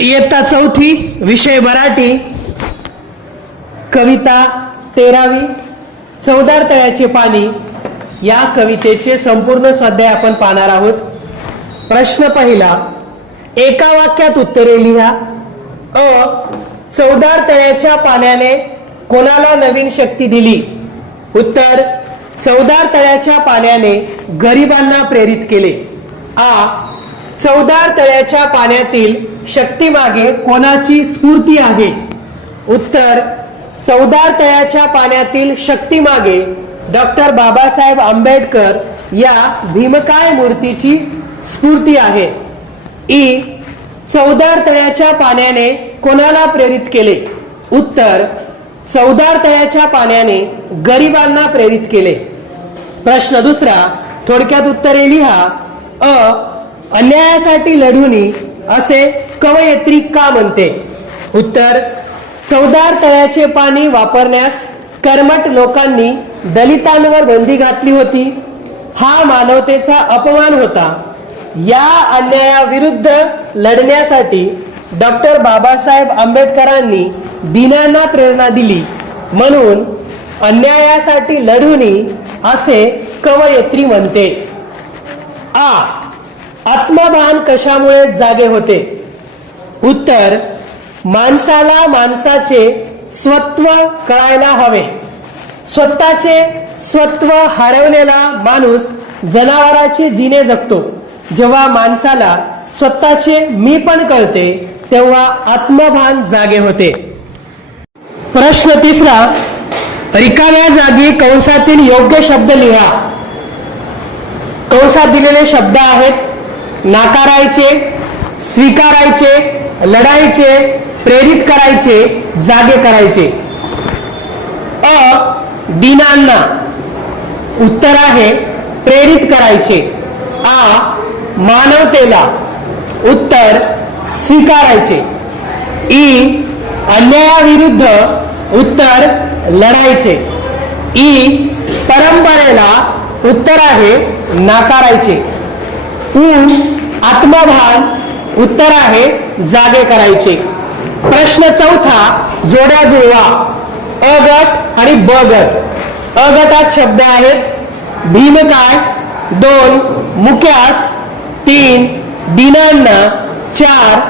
इयत्ता चौथी विषय मराठी कविता तेरावी चौदार तळ्याचे पाणी. या कवितेचे संपूर्ण स्वाध्याय आपण पाहणार आहोत. प्रश्न पहिला एका वाक्यात उत्तरे लिहा. अ चौदार तळ्याच्या पाण्याने कोणाला नवीन शक्ती दिली? उत्तर चौदार तळ्याच्या पाण्याने गरिबांना प्रेरित केले. आ चौदार तळ्याच्या पाण्यातील शक्तीमागे कोणाची स्फूर्ती आहे? उत्तर चौदार तळ्याच्या पाण्यातील शक्तीमागे डॉक्टर बाबासाहेब आंबेडकर या भीमकाय मूर्तीची स्फूर्ती आहे. ई चौदार तळ्याच्या पाण्याने कोणाला प्रेरित केले? उत्तर चौदार तळ्याच्या पाण्याने गरिबांना प्रेरित केले. प्रश्न दुसरा थोडक्यात उत्तरे लिहा. अ अन्यायासाठी लढूनी असे कवयित्री का म्हणते उत्तर चौदार तळ्याचे पाणी वापरण्यास कर्मट लोकांनी दलितांवर बंदी घातली होती. हा मानवतेचा अपमान होता. या अन्यायाविरुद्ध लढण्यासाठी डॉक्टर बाबासाहेब आंबेडकरांनी दिनांना प्रेरणा दिली. म्हणून अन्यायासाठी लढूनी असे कवयित्री म्हणते आ. आत्मभान कशामुळे जागे होते? उत्तर माणसाला माणसाचे स्वत्व कळायला हवे. स्वतःचे स्वत्व हरवलेला माणूस जनावराचे जिने जगतो. जेव्हा माणसाला स्वतःचे मी पण कळते तेव्हा आत्मभान जागे होते. प्रश्न तिसरा रिकाम्या जागी कंसातील योग्य शब्द लिहा. कंसात दिलेले शब्द आहेत नाकारायचे स्वीकारायचे लढायचे प्रेरित करायचे जागे करायचे. अ दिनांना. उत्तर आहे प्रेरित करायचे. आ मानवतेला. उत्तर स्वीकारायचे. ई अन्यायाविरुद्ध उत्तर लढायचे. ई परंपरेला उत्तर आहे नाकारायचे. ऊन आत्मभान उत्तर आहे जागे करायचे. प्रश्न चौथा जोड्या जुळवा. अ गट आणि ब गट. अ गटात शब्द आहेत भीमकाय दोन मुक्यास. तीन दिनांना. चार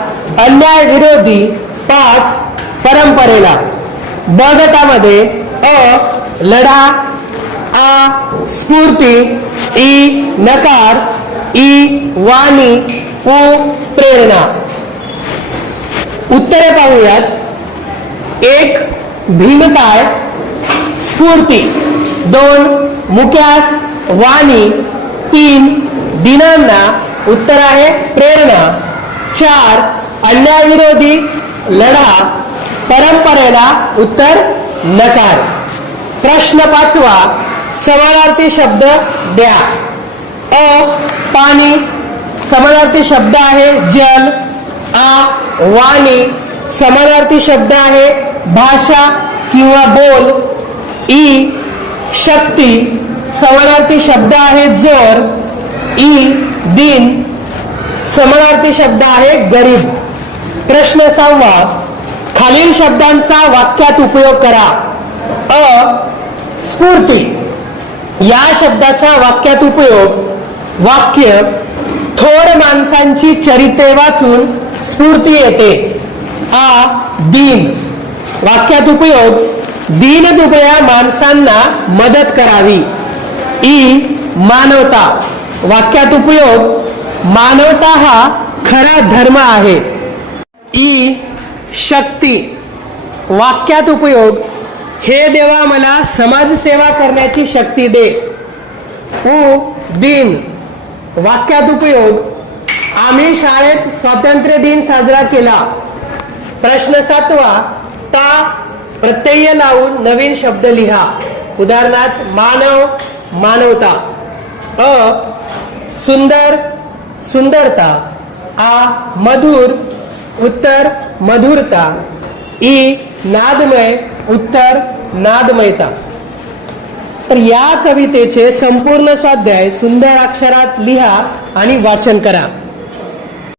अन्याय विरोधी. पाच परंपरेला. ब गटामध्ये अ लढा आ स्फूर्ती ई नकार ई वाणी उ प्रेरणा. उत्तरे पाहूयात. एक भीमकाय स्फूर्ती. दोन मुक्यास वाणी. तीन दिनांना उत्तर आहे प्रेरणा. चार अन्यायविरोधी लढा. परंपरेला उत्तर नकार. प्रश्न पाचवा. समानार्थी शब्द द्या. अ पाणी. समानार्थी शब्द आहे जल. आ वाणी. समानार्थी शब्द आहे भाषा किंवा बोल. ई शक्ती. समानार्थी शब्द आहे जोर. ई दिन. समानार्थी शब्द आहे गरीब. प्रश्न सहावा खालील शब्दांचा वाक्यात उपयोग करा. अ स्फूर्ती. या शब्दाचा वाक्यात उपयोग वाक्य थोर माणसांची चरित्रे वाचून स्फूर्ती येते. आ दीन. वाक्यात उपयोग दीन दुबळ्या माणसांना मदत करावी. ई मानवता. वाक्यात उपयोग मानवता हा खरा धर्म आहे. ई शक्ती. वाक्यात उपयोग हे देवा मला समाजसेवा करण्याची शक्ती दे. उ दिन. वाक्यात उपयोग आम्ही शाळेत स्वातंत्र्य दिन साजरा केला. प्रश्न सातवा ता प्रत्यय लावून नवीन शब्द लिहा. उदाहरणार्थ मानव मानवता. अ सुंदर सुंदरता. आ मधुर उत्तर मधुरता. ई नादमय उत्तर नादमयता. तर या कवितेचे संपूर्ण स्वाध्याय सुंदर अक्षरात लिहा आणि वाचन करा.